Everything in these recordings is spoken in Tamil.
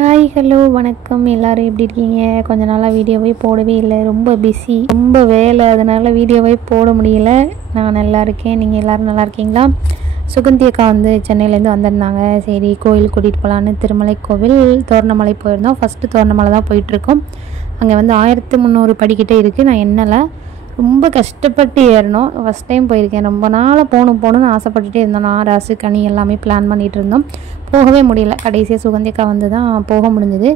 ஹாய் ஹலோ வணக்கம். எல்லோரும் எப்படி இருக்கீங்க? கொஞ்ச நாளாக வீடியோவே போடவே இல்லை, ரொம்ப பிஸி, ரொம்ப வேலை, அதனால் வீடியோவே போட முடியல. நான் நல்லா இருக்கேன். நீங்கள் எல்லோரும் நல்லா இருக்கீங்களா? சுகந்தி அக்கா வந்து சென்னையிலேருந்து வந்திருந்தாங்க. சரி கோயில் கூட்டிகிட்டு போகலான்னு திருமலை கோவில் தோரணமலை போயிருந்தோம். ஃபஸ்ட்டு தோரணமலை தான் போயிட்டுருக்கோம். அங்கே வந்து 1300 படிக்கிட்டே இருக்குது. நான் என்னலை ரொம்ப கஷ்டப்பட்டு ஏறணும். ஃபஸ்ட் டைம் போயிருக்கேன். ரொம்ப நாளாக போகணுன்னு ஆசைப்பட்டுட்டே இருந்தோம். நான் ராசு கனி எல்லாமே பிளான் பண்ணிகிட்டு இருந்தோம். போகவே முடியல. கடைசியாக சுகந்திக்கா வந்து தான் போக முடிஞ்சுது.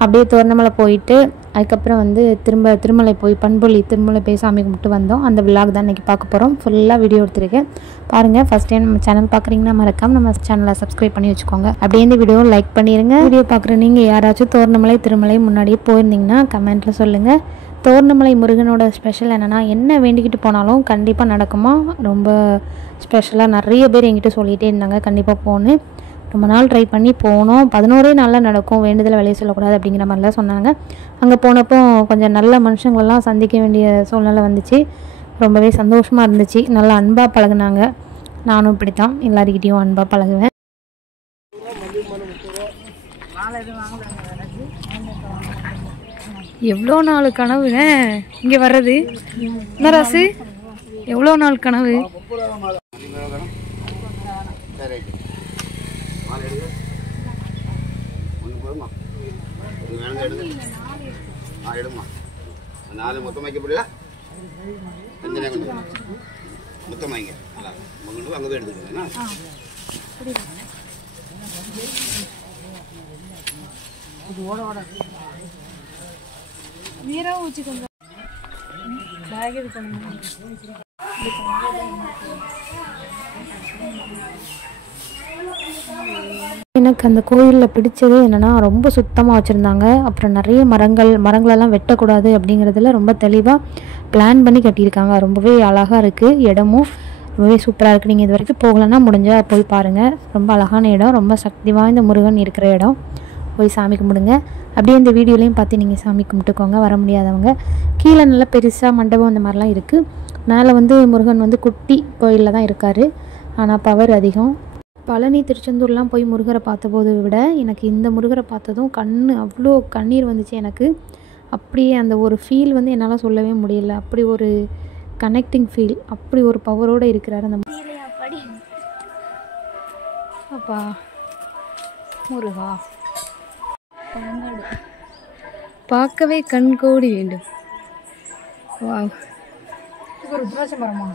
அப்படியே தோரணமலை போயிட்டு அதுக்கப்புறம் வந்து திருமலை போய் பண்பொழி திருமலை போய் சாமி கும்பிட்டு வந்தோம். அந்த விலாக் தான் இன்றைக்கி பார்க்க போகிறோம். ஃபுல்லாக வீடியோ எடுத்துருக்கேன் பாருங்கள். ஃபஸ்ட் டைம் நம்ம சேனல் பார்க்குறீங்கன்னா மறக்காம நம்ம சேனலை சப்ஸ்கிரைப் பண்ணி வச்சுக்கோங்க. அப்படியே இந்த வீடியோவை லைக் பண்ணிடுங்க. வீடியோ பார்க்குற நீங்கள் யாராச்சும் தோரணமலை திருமலை முன்னாடியே போயிருந்தீங்கன்னா கமெண்ட்டில் சொல்லுங்கள். தோரணமலை முருகனோட ஸ்பெஷல் என்னென்னா, என்ன வேண்டிக்கிட்டு போனாலும் கண்டிப்பாக நடக்குமா. ரொம்ப ஸ்பெஷலாக நிறைய பேர் என்கிட்ட சொல்லிகிட்டே இருந்தாங்க கண்டிப்பாக போகணும். ரொம்ப நாள் ட்ரை பண்ணி போனோம். 11 நாளில் நடக்கும், வேண்டுதலை வெளியே சொல்லக்கூடாது அப்படிங்கிற மாதிரிலாம் சொன்னாங்க. அங்கே போனப்போ கொஞ்சம் நல்ல மனுஷங்களெல்லாம் சந்திக்க வேண்டிய சூழ்நிலை வந்துச்சு. ரொம்பவே சந்தோஷமாக இருந்துச்சு. நல்லா அன்பாக பழகுனாங்க. நானும் இப்படித்தான் எல்லாருக்கிட்டையும் அன்பாக பழகுவேன். எவ்வளோ நாள் கனவுங்க இங்கே வர்றது. என்ன ராசு, எவ்வளோ நாள் கனவு. எனக்கு அந்த கோயிலில் பிடிச்சது என்னென்னா, ரொம்ப சுத்தமாக வச்சுருந்தாங்க. அப்புறம் நிறைய மரங்களெல்லாம் வெட்டக்கூடாது அப்படிங்கிறதுல ரொம்ப தெளிவாக பிளான் பண்ணி கட்டியிருக்காங்க. ரொம்பவே அழகாக இருக்குது. இடமும் ரொம்பவே சூப்பராக இருக்குது. நீங்கள் இது வரைக்கும் போகலன்னா முடிஞ்சால் போய் பாருங்கள். ரொம்ப அழகான இடம், ரொம்ப சக்தி வாய்ந்த முருகன் இருக்கிற இடம். போய் சாமி கும்பிடுங்க. அப்படியே இந்த வீடியோலையும் பார்த்து நீங்கள் சாமி கும்பிட்டுக்கோங்க. வர முடியாதவங்க. கீழே நல்லா பெருசாக மண்டபம் அந்த மாதிரிலாம் இருக்குது. மேலே வந்து முருகன் வந்து குட்டி கோயிலில் தான் இருக்கார். ஆனால் பவர் அதிகம். பழனி திருச்செந்தூர்லாம் போய் முருகரை பார்த்தபோது விட எனக்கு இந்த முருகரை பார்த்ததும் அவ்வளோ கண்ணீர் வந்துச்சு எனக்கு. அப்படியே அந்த ஒரு ஃபீல் வந்து என்னால் சொல்லவே முடியல. அப்படி ஒரு கனெக்டிங் ஃபீல், அப்படி ஒரு பவரோடு இருக்கிறார் அந்த அப்பா முருகா. பார்க்கவே கண்கோடி வேண்டும். ருத்ராட்ச மரமா?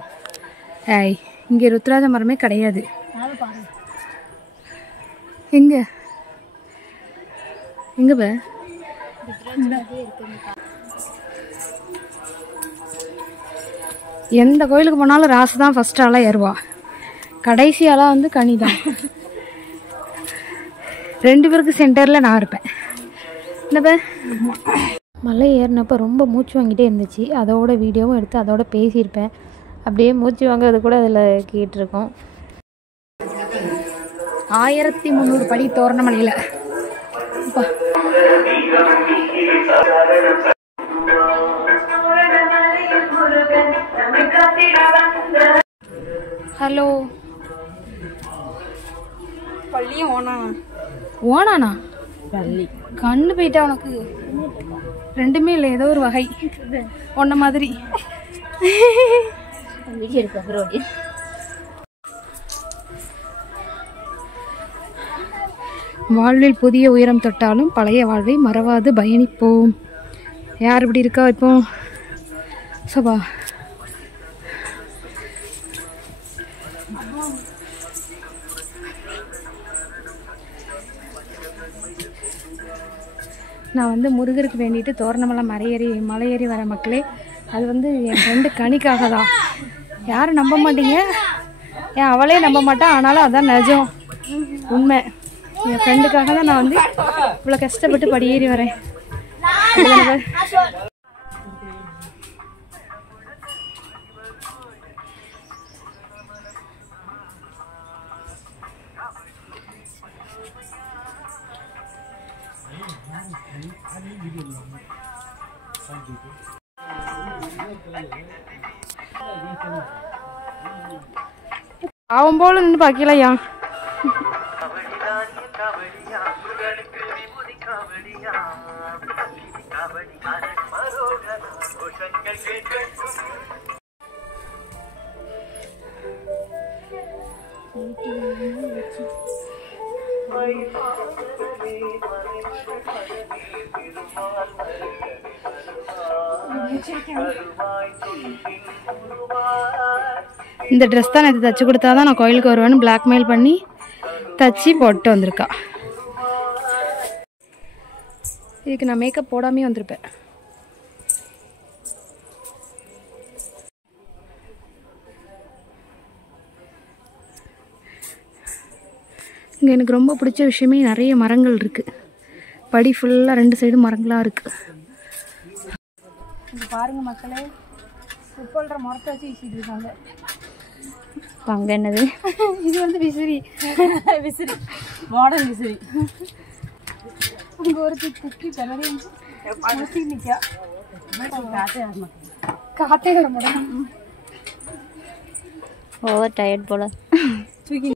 ஏய், இங்கே ருத்ராட்ச மரமே கிடையாது. எங்க எந்த கோயிலுக்கு போனாலும் ராசு தான் ஃபர்ஸ்ட் ஆளாக ஏறுவா. கடைசி ஆளாக வந்து கனி தான். 2 பேருக்கு சென்டரில் நான் இருப்பேன். என்னப்ப மலை ஏறினப்போ ரொம்ப மூச்சு வாங்கிட்டே இருந்துச்சு. அதோட வீடியோவும் எடுத்து அதோட பேசியிருப்பேன். அப்படியே மூச்சு வாங்குறது கூட அதில் கேட்டிருக்கோம். 1300 படி தோரணமலையில். ஹலோ, பள்ளியும் ஓனானா பள்ளி கண்ணு போயிட்டா உனக்கு. ரெண்டுமே இல்லை, ஏதோ ஒரு வகை ஒன்ன மாதிரி. வாழ்வில் புதிய உயரம் தொட்டாலும் பழைய வாழ்வை மறவாது பயணிப்போம். யார் இப்படி இருக்கா இப்போ? சபா நான் வந்து முருகருக்கு வேண்டிட்டு தோரணமலை மலையேறி வர மக்களே. அது வந்து என் ஃப்ரெண்டு கனிக்காக தான். யாரும் நம்ப மாட்டீங்க, ஏன் அவளே நம்ப மாட்டா. ஆனாலும் அதான் நிஜம், உண்மை. என் ஃப்ரெண்டுக்காக தான் நான் வந்து இவ்வளோ கஷ்டப்பட்டு படியேறி வரேன். அவன் போல நின்று பார்க்கலையா? இந்த ட்ரெஸ் தான் நேற்று தைச்சி கொடுத்தா தான் நான் கோயிலுக்கு வருவேன்னு பிளாக்மெயில் பண்ணி தச்சு போட்டு வந்திருக்கா. இதுக்கு நான் மேக்கப் போடாமே வந்திருப்பேன். இங்கே எனக்கு ரொம்ப பிடிச்ச விஷயமே நிறைய மரங்கள் இருக்குது. படி ஃபுல்லாக 2 சைடும் மரங்களாக இருக்குது. இங்கே பாருங்கள் மக்களே, உப்பல்ற மரத்தை வச்சு வீசிட்டு இருக்காங்க. அங்கே என்னது இது வந்து விசிறி விசிறி மாடல் விசிறி. அங்கே ஒரு குக்கி கிணறி நிற்கா காத்தே வர மாட்டேன். ஓவர் டயர்ட் போல தூக்கி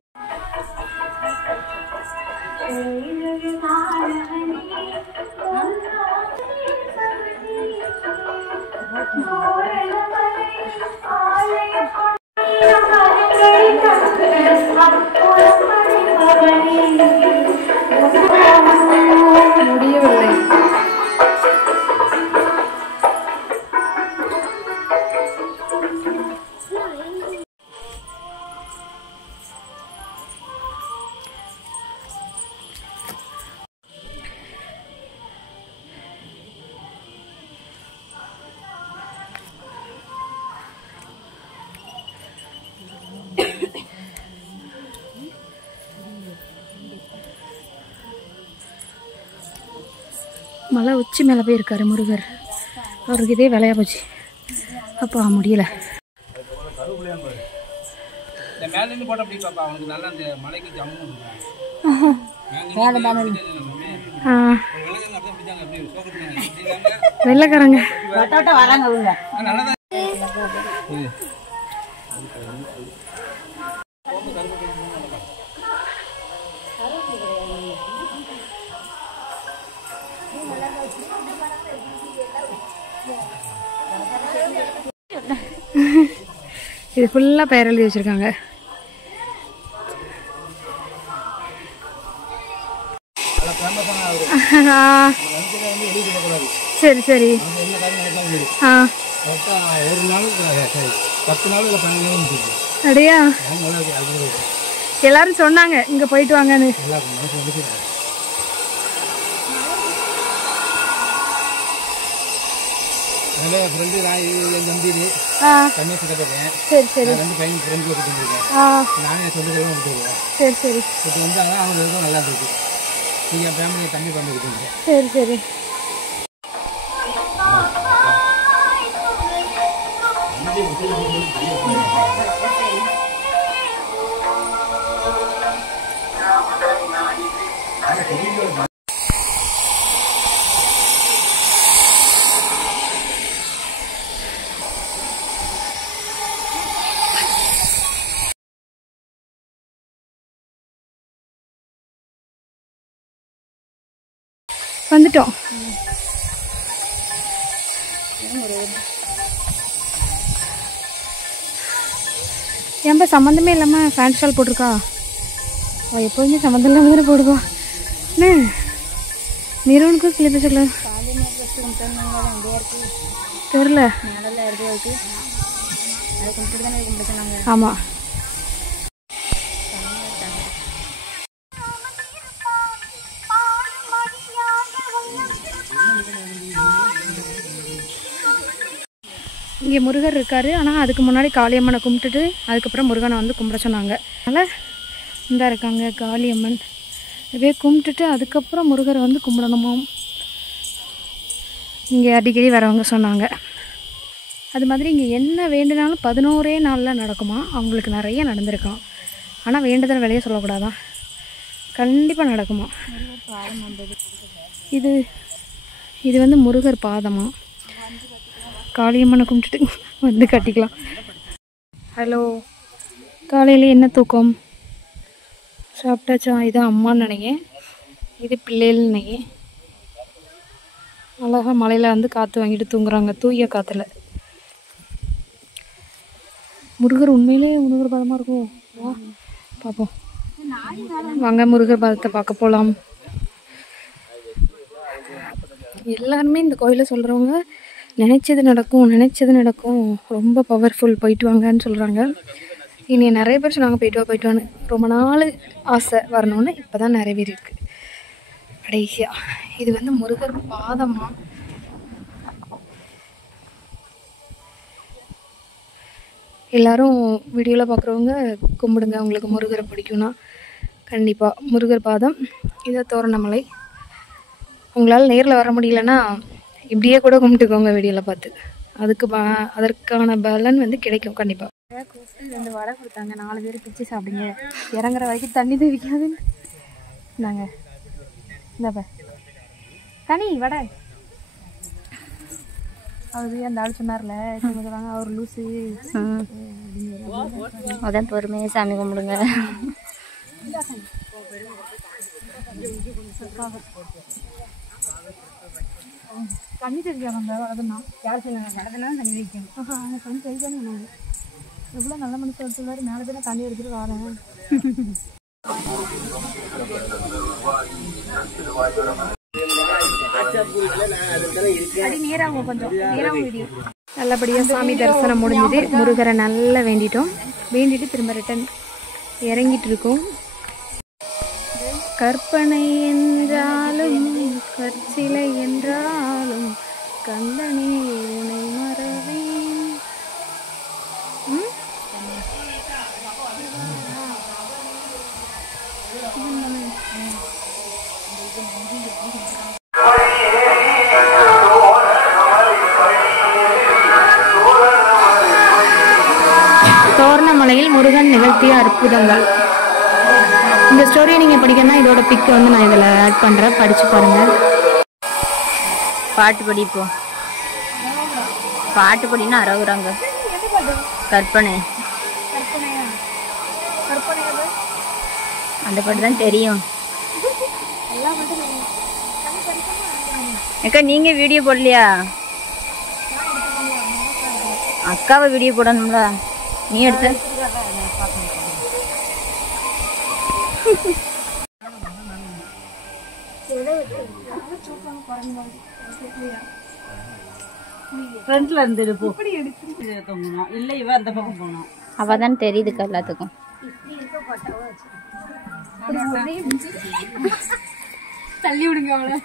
முடியவில்லை. மலை உச்சி மேலே போய் இருக்காரு முருகர். அவருக்கு இதே வேலையாக போச்சு. அப்போ முடியல. வெள்ளக்காரங்க இது ஃபுல்லாக பெயர் எழுதி வச்சுருக்காங்க. சரி சரி. அப்படியா? எல்லாரும் சொன்னாங்க இங்கே போயிட்டு வாங்கன்னு. சரி சரி. சரி சரி. சரி சரி. வந்துட்டோம். ஏன்பா சம்மந்தமே இல்லாமல் ஃபேண்ட் ஷால் போட்டிருக்கா? எப்போதுமே சம்மந்தம் இல்லாமல் தானே போடுவா. என்ன நிறுவனுக்கும் கிளிப்ப சொல்ல தெரில. ஆமாம். இங்கே முருகர் இருக்கார். ஆனால் அதுக்கு முன்னாடி காளியம்மனை கும்பிட்டுட்டு அதுக்கப்புறம் முருகனை வந்து கும்பிட சொன்னாங்க. அதனால் இந்த இருக்காங்க காளியம்மன். இதே கும்பிட்டுட்டு அதுக்கப்புறம் முருகரை வந்து கும்பிடணுமாம். இங்கே அடிக்கடி வரவங்க சொன்னாங்க. அது மாதிரி இங்கே என்ன வேண்டுனாலும் 11 நாளில் நடக்குமா. அவங்களுக்கு நிறைய நடந்திருக்கான். ஆனால் வேண்டுதல் வெளியே சொல்லக்கூடாதான். கண்டிப்பாக நடக்குமா. இது இது வந்து முருகர் பாதமா. காளியம்மனை கும்பிட்டுட்டு வந்து கட்டிக்கலாம். ஹலோ, காலையில் என்ன தூக்கம்? சாப்பிட்டாச்சா? இதான் அம்மான்னு நினைக்கிறேன். இது பிள்ளைகள்னு நினைக்கிறேன். அழகாக மலையில் வந்து காற்று வாங்கிட்டு தூங்குறாங்க. தூய காற்றுல. முருகர் உண்மையிலே முருகர் பாதமாக இருக்கும். வா பார்ப்போம். வாங்க முருகர் பாதத்தை பார்க்க போகலாம். எல்லாருமே இந்த கோயிலை சொல்கிறவங்க நினச்சது நடக்கும், ரொம்ப பவர்ஃபுல், போயிட்டு வாங்கன்னு சொல்கிறாங்க. இனி நிறைய பேர் சொன்னாங்க போயிட்டு வான்னு. ரொம்ப நாள் ஆசை வரணும்னு இப்போ தான் நிறைவேறியிருக்கு கடைசியாக. இது வந்து முருகர் பாதமா. எல்லோரும் வீடியோவில் பார்க்குறவங்க கும்பிடுங்க, உங்களுக்கு முருகரை பிடிக்கும்னா. கண்டிப்பாக முருகர் பாதம். இதை தோரணமலை. உங்களால் நேரில் வர முடியலன்னா இப்படியே கூட கும்பிட்டுக்கோங்க வீடியோவில் பார்த்து. அதற்கான பலன் வந்து கிடைக்கும் கண்டிப்பாக. கூப்பிட்டு 2 வடை கொடுத்தாங்க. 4 பேர் பிச்சு சாப்பிடுங்க, இறங்குற வரைக்கும் தண்ணி தெவிக்காதுன்னு. இந்தாங்க இந்தாப்ப கனி வடை. அது அந்த ஆள் சொன்னார்ல, சொல்லுவாங்க அவர் லூஸு. அதான் பொறுமையாக சாமி கும்பிடுங்க. தண்ணி தெரியாதாங்க, அதுதான் யார் சொன்னாங்க நடந்தனால தண்ணி வைக்கணும். தண்ணி தெரியாதுங்க. எவ்வளோ நல்ல மனுஷன் சொல்லுவார், மேலே போய் தண்ணி எடுத்துட்டு வரேன். நல்லபடியாக சாமி தரிசனம் முடிஞ்சது. முருகரை நல்லா வேண்டிட்டு திரும்ப ரிட்டன் இறங்கிட்டு இருக்கோம். கற்பனை என்றாலும் கற்சிலை என்றாலும் கந்தனே உனை மறவேன். தோரணமலையில் முருகன் நிகழ்த்திய அற்புதங்கள். இந்த ஸ்டோரியை நீங்கள் படிக்கணும்னா இதோட பிக் வந்து நான் இதில் ஆட் பண்ணுறேன், படித்து பாருங்கள். பாட்டு படிப்போம். பாட்டு படினா அறகுறாங்க. கற்பனை அந்த பாட்டு தான் தெரியும். அக்கா நீங்கள் வீடியோ போடலையா? அக்காவை வீடியோ போடணும்ல, நீ எடுத்த. ஃப்ரண்ட்ல இருந்து இல்ல இவ அந்த பக்கம் போனோம். அவதான் தெரியுதுக்கா எல்லாத்துக்கும். தள்ளி விடுங்க அவளை.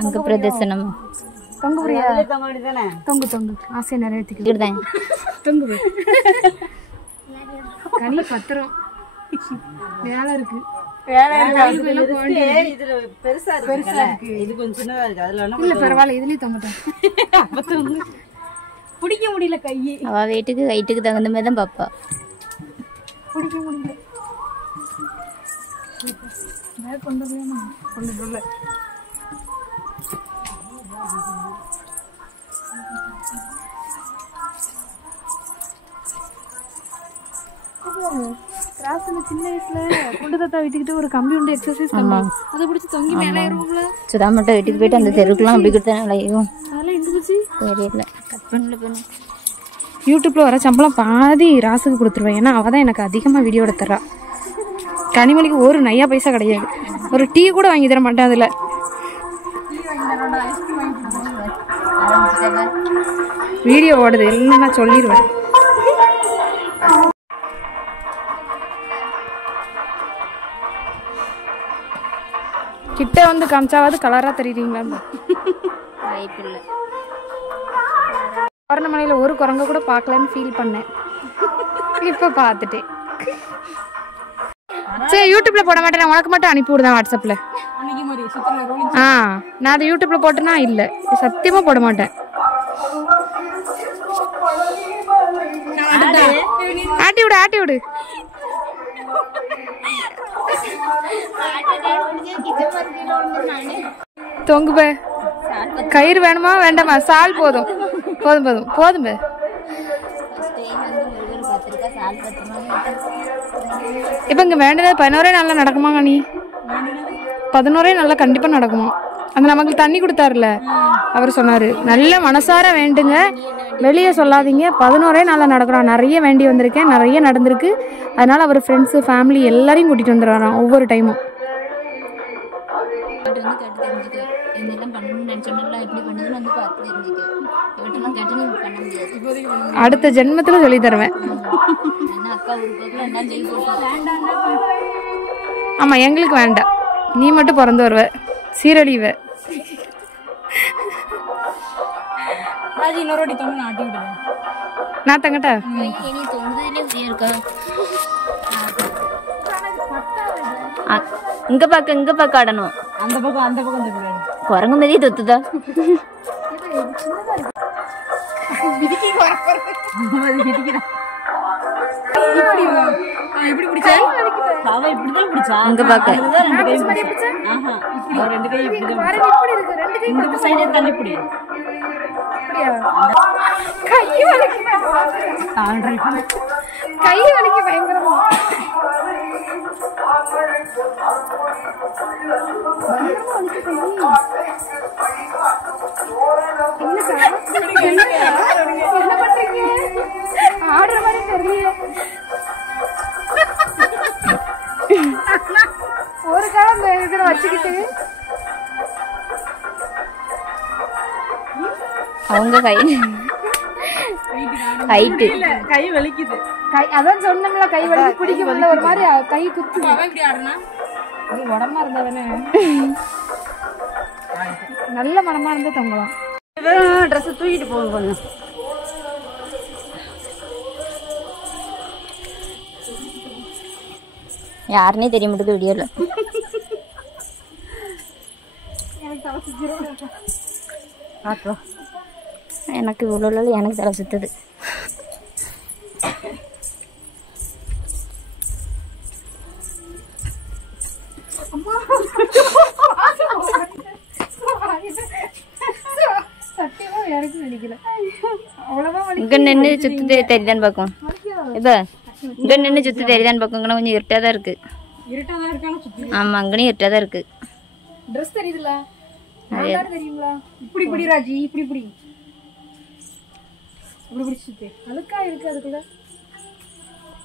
அங்க பிரதர்சனம் தொங்கு புரியா? தொங்கு ஆசை நிறைவேற்றிக்கிறேன். தொங்கு கனி பத்திரம் வேலை இருக்கு. பரவாயில்ல, இதுலயும் தொங்கட்டும். பிடிக்க முடியல கையை. அவ வெயிட்டுக்கு தகுந்த மாதிரி தான் பாப்பா. பிடிக்க முடியல. கொண்டு போல சின்ன வயசுல குண்டு தாத்தா வீட்டுக்கிட்டு ஒரு கம்பி உண்டு எக்ஸசைஸ் பண்ணுவோம். அதை பிடிச்சி தொங்கி மேலே ஏறுவோம்ல. சுதா மட்டும் வீட்டுக்கு போயிட்டு அந்த தெருக்குலாம் அப்படி கொடுத்தனாலையும் அதெல்லாம் எங்க போச்சு தெரியல. கட் பண்ணல. யூடியூப்ல வர சம்பளம் பாதி ராசுக்கு கொடுத்துருவேன். ஏன்னா அவள் தான் எனக்கு அதிகமாக வீடியோ எடுத்துறா. கனிமொழிக்கு ஒரு நையா பைசா கிடையாது. ஒரு டீ கூட வாங்கி தர மாட்டேன். அதில் வீடியோ ஓடுது எல்லாம் நான் சொல்லிடுவேன். கிட்ட வந்து காமிச்சாவது கலரா தெரியுறீங்களா? வாய்ப்பில்லை. தோரணமலையில் ஒரு குரங்க கூட பார்க்கலன்னு ஃபீல் பண்ணேன். இப்போ பார்த்துட்டேன். சரி, யூடியூப்ல போட மாட்டேன், நான் உனக்கு மட்டும் அனுப்பி விடுதேன் வாட்ஸ்அப்ல. நான் அதை யூடியூப்ல போட்டேன்னா இல்லை, சத்தியமா போட மாட்டேன். ஆட்டி விடு. தொங்குப. கயிறு வேணுமா வேண்டாமா? சால் போதும். இப்ப இங்க வேண்டது 11 நாள்ல நடக்குமாங்க? நீ 11 நாள்ல கண்டிப்பா நடக்குமா? அந்த நமக்கு தண்ணி கொடுத்தாருல அவர் சொன்னார், நல்ல மனசார வேண்டுங்க, வெளியே சொல்லாதீங்க. 11 நாளில் நடக்கிறோம். நிறைய வேண்டி வந்திருக்கேன், நிறைய நடந்திருக்கு. அதனால் அவர் ஃப்ரெண்ட்ஸு ஃபேமிலி எல்லாரையும் கூட்டிகிட்டு வந்துடுறாராம் ஒவ்வொரு டைமும். அடுத்த ஜென்மத்தில் சொல்லி தருவேன். ஆமாம், எங்களுக்கு வேண்டாம், நீ மட்டும் பிறந்து வருவ, சீரழிவ. நான் தங்கட்டா இங்க பக்கம் ஆடணும். அந்த பக்கம் குரங்கு மாதிரி தொத்துதா. இங்க பாக்க கை வலிக்கு பயங்கரமா. என்ன பண்றீங்க? ஆடுற மாதிரி தெரியல. ஒரு காலம் இதுல வச்சுக்கிட்டு அவங்க ஹைட்டு கை வலிக்குது. அதான் சொன்னோம்ல, கை வலி பிடிக்க முடியல, ஒரு மாதிரி கை குத்து. இப்படி ஆடுனா அது உடம்பா இருந்தாதானே நல்ல மனமா இருந்தா தங்கலாம். ட்ரெஸ் தூக்கிட்டு போங்க கொஞ்சம். யாருன்னே தெரிய மாட்டேங்குது வீடியோல. எனக்கு இவ்வளோ எனக்கு தலை சுத்துது. இங்க நின்று சுத்து தெரியுதான்னு பார்க்கும். இப்ப இங்க நின்று சுத்து தெரியுதான்னு பார்க்குங்கன்னா கொஞ்சம் இருட்டா தான் இருக்கு. ஆமா, அங்கனையும் இருட்டா தான் இருக்கு. ட்ரெஸ் தெரியுதுல, தெரியுங்களா? இப்படி இப்படி ராஜி, இப்படி இப்படி இப்படி இப்படி சுத்து. அழுக்கா இருக்கு அதுக்குள்ள,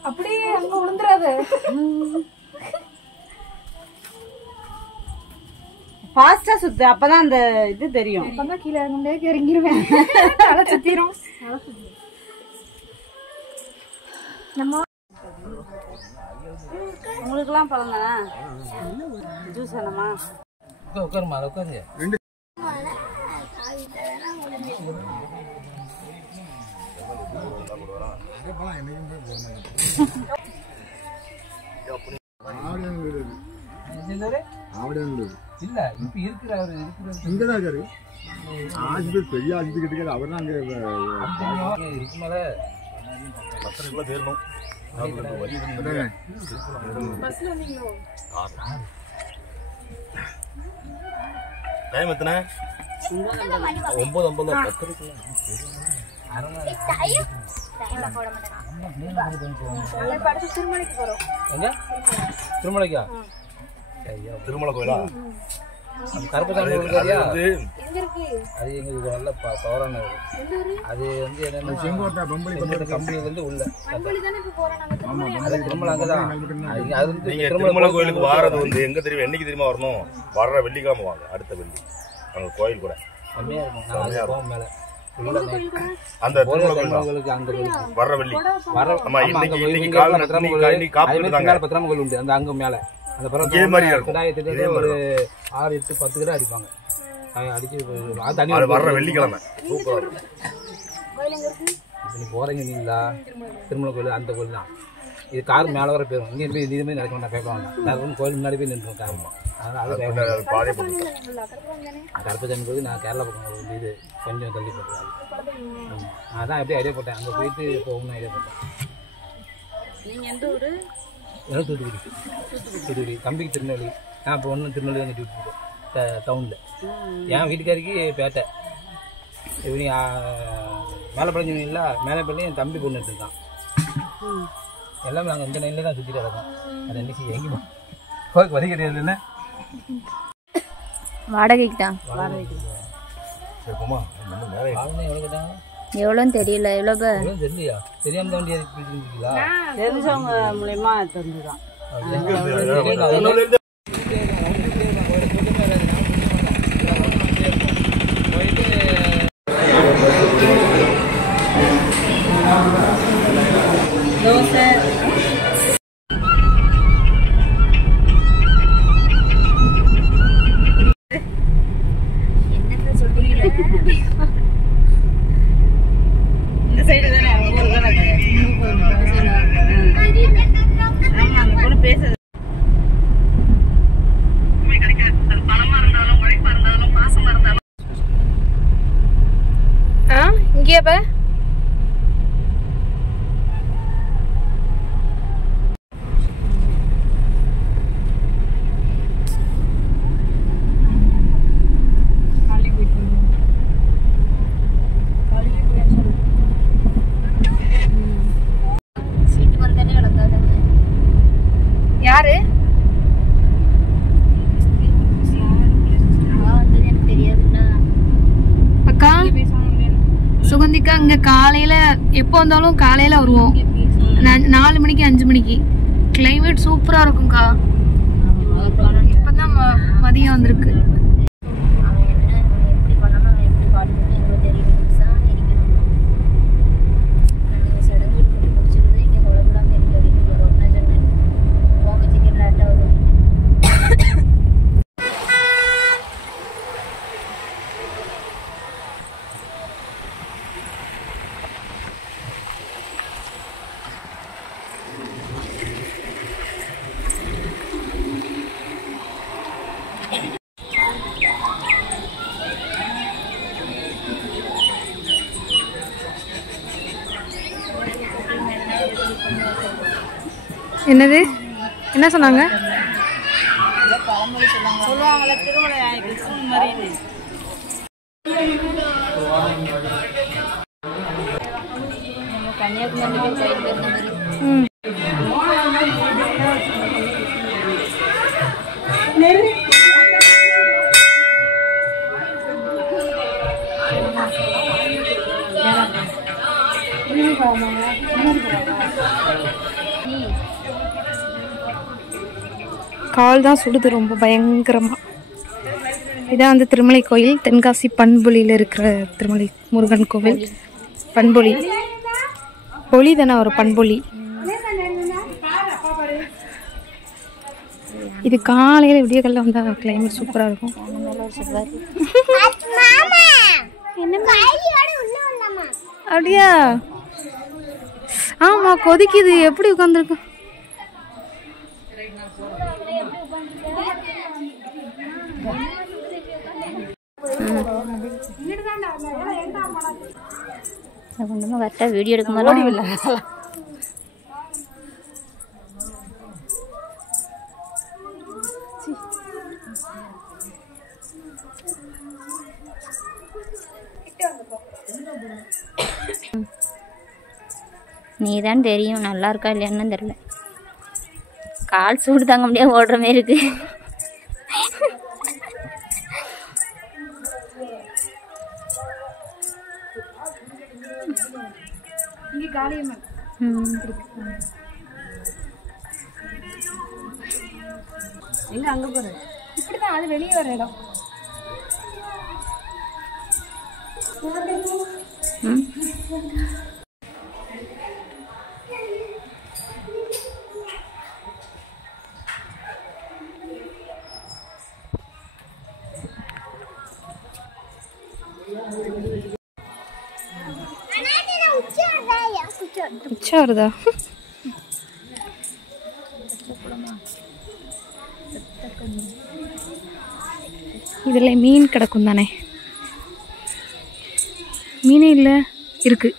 அப்படியே அங்க விழுந்துராத. ஃபாஸ்டா சுத்து, அப்பதான் அந்த இது தெரியும். அப்பதான் கீழே இறங்க முடியாது, இறங்கிடுவேன். தலை சுத்திரும். உங்களுக்கு எல்லாம் பழமா ஜூஸ் வேணுமா? உட்காருமா, உட்காருங்க. இல்ல இப்ப இருக்கிற இங்கதான் இருக்காரு. ஆசிபர் பெரிய ஆசிபர் கிட்ட அவர் தான் அங்க இருக்குமால பத்திரக்குள்ள தேரணும். டைம் எத்தனை? 9:50. பத்திரக்குள்ள திருமலைக்கா? திருமலை கோயிலா? கருப்பசாமி அது எங்களுக்கு நல்ல பவரான. அது வந்து என்னன்னா செங்கோட்டை கம்பெனில இருந்து உள்ள திருமலை அங்கதான். அது வந்து திருமலை கோயிலுக்கு வாரது வந்து எங்க தெரியும், என்னைக்கு தெரியுமா வரணும்? வர்ற வெள்ளிக்கிழமை வாங்க, அடுத்த வெள்ளி அங்க கோயில் கூட கம்மியா இருக்கும். மேல அந்த கோயிலுக்கு அங்க வர்ற வெள்ளி இன்னைக்கு பத்திரமா கோயில் உண்டு. அந்த அங்க மேல அந்த ஒரு 6, 8, 10 கிட்ட அடிப்பாங்க. அடிச்சு தண்ணி வர்ற வெள்ளிக்கிழமை சூப்பரா இருக்கும். போறீங்க நீங்களா? திருமலை கோயில் அந்த கோயில் தான். இது கார் மேலே வர போயிடும். இங்கே போய் இது மாதிரி நடக்க மாட்டேன் கேட்கலாம். கோயில் முன்னாடி போய் நின்றுடும் காரமா. அதனால கருப்பசாமி கோயில் நான் கேரளா பக்கம் இது கொஞ்சம் தள்ளி போட்டுருவாங்க. அதான் அப்படியே ஐடியா போட்டேன், அங்கே போயிட்டு போகணும்னு ஐடியா போட்டேன். தூத்துக்குடி. தம்பிக்கு திருநெல்வேலி. நான் இப்போ ஒன்றும் திருநெல்வேலி வந்து டியூட்டி போட்டேன் டவுனில். என் வீட்டுக்காரிக்கு பேட்டை. இப்படி மேலப்பள்ளி இல்லை, மேலப்பள்ளி என் தம்பி பொண்ணு எடுத்துருக்கான். எல்லாமே நாங்கள் இந்த லைனில் தான் சுற்றிட்டு இருக்கோம். அது என்னைக்கு எங்கேயும் போக வரி கிடையாது. இல்லை வாடகைக்கு தான். வாடகைக்கு. சரி போமா. நம்ம மேலே எவ்வளோன்னு தெரியல. எவ்வளோ தெரியலையா? தெரியாம தான் வண்டி பிடிச்சிருக்கீங்களா? தெரிஞ்சவங்க மூலயமா தெரிஞ்சுதான். தோசை இந்த சைடு தானே அவங்க ஊர் தானே. ஆமா அந்த பொண்ணு பேசுது. இங்கே பா யாரு அக்கா சுகந்திக்கா இங்க காலையில எப்போ வந்தாலும் காலையில வருவோம் 4 மணிக்கு 5 மணிக்கு. கிளைமேட் சூப்பரா இருக்கும்க்கா. இப்பதான் மதியம் வந்திருக்கு. என்னது என்ன சொன்னாங்க? சொல்லுவாங்களே திருமலை கிருஷ்ணன் மாதிரி. கால் தான் சுடுது ரொம்ப பயங்கரமா. இதான் வந்து திருமலை கோயில், தென்காசி பண்பொழியில் இருக்கிற திருமலை முருகன் கோவில். பண்பொழி பொலி தானே ஒரு பண்பொழி. இது காலையில் விடிய காலையில் வந்தால் கிளைமேட் சூப்பராக இருக்கும். அப்படியா? ஆமாம் கொதிக்குது. எப்படி உட்காந்துருக்கு? கரெக்டாக வீடியோ எடுக்கும்போது நீ தான் தெரியும் நல்லா இருக்கா இல்லையான்னு தெரியல. கால் சூடு தாங்க முடியாது ஓடுற மாதிரி இருக்கு. எங்க அங்க போற? இப்படிதான் அது வெளியே வர இடம். உச்சா வருதா? இதில் மீன் கிடக்கும் தானே? மீனே இல்லை, இருக்கு.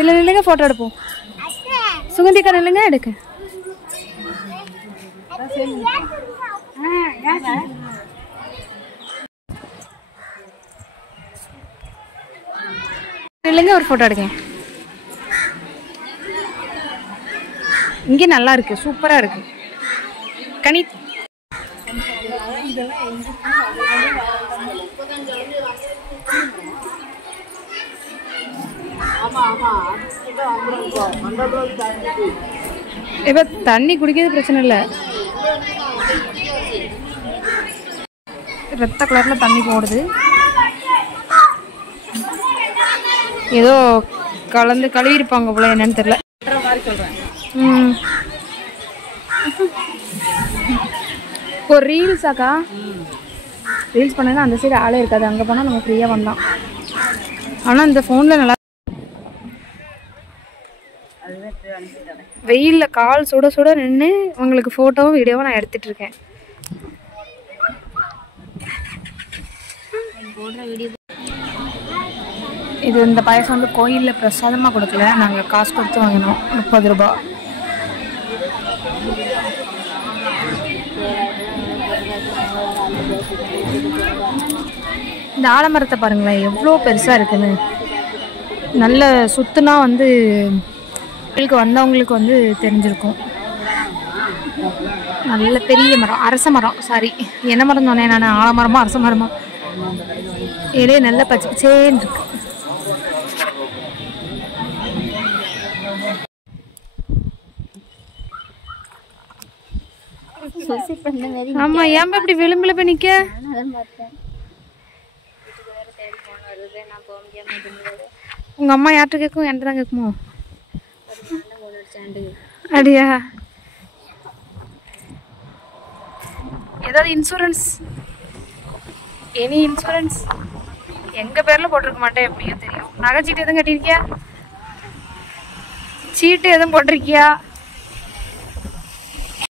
இல்லை நில்லுங்க, ஃபோட்டோ எடுப்போம். சுகந்திக்கா நில்லுங்க, எடுக்க. நில்லுங்க, ஒரு ஃபோட்டோ எடுங்க. இங்கே நல்லா இருக்கு, சூப்பராக இருக்கு. கனி இப்போ தண்ணி குடிக்கிறது பிரச்சனை இல்லை. ரத்த கலரில் தண்ணி போடுது. ஏதோ கலந்து கழுவிருப்பாங்க போல, என்னன்னு தெரியல. ஒரு ரீல்ஸாக்கா? ரீல்ஸ் பண்ணா அந்த சைடு ஆளே இருக்காது, அங்கே போனால் நம்ம ஃப்ரீயாக பண்ணலாம். ஆனால் இந்த ஃபோனில் நல்லா வெயிலில் கால் சுட சுட நின்று உங்களுக்கு ஃபோட்டோவும் வீடியோவும் நான் எடுத்துட்டு இருக்கேன். இது இந்த பாயசம் வந்து கோயிலில் பிரசாதமாக கொடுக்கல, நாங்கள் காசு கொடுத்து வாங்கினோம், 30 ரூபா. இந்த ஆலமரத்தை பாருங்களேன் எவ்வளோ பெருசாக இருக்குன்னு. நல்ல சுத்துனா வந்து கோயிலுக்கு வந்தவங்களுக்கு வந்து தெரிஞ்சிருக்கும். நல்ல பெரிய மரம், அரச மரம். சாரி, என்ன மரம் சொன்னேன் நான்? ஆலமரமா அரச மரமா? இடையே நல்ல பச்சை பச்சேன்னு இருக்கு. ஆமா, ஏன் இப்படி விளிம்புல போய் நிக்க? உங்க அம்மா யார்கிட்ட கேட்கும்? என்கிட்ட தான் கேட்குமோ? அப்படியா? ஏதாவது இன்சூரன்ஸ், எனி இன்சூரன்ஸ்? எங்க பேர்ல போட்டிருக்க மாட்டேன், எப்படியும் தெரியும். நகை சீட்டு எதுவும் கட்டியிருக்கியா? சீட்டு எதுவும் போட்டிருக்கியா?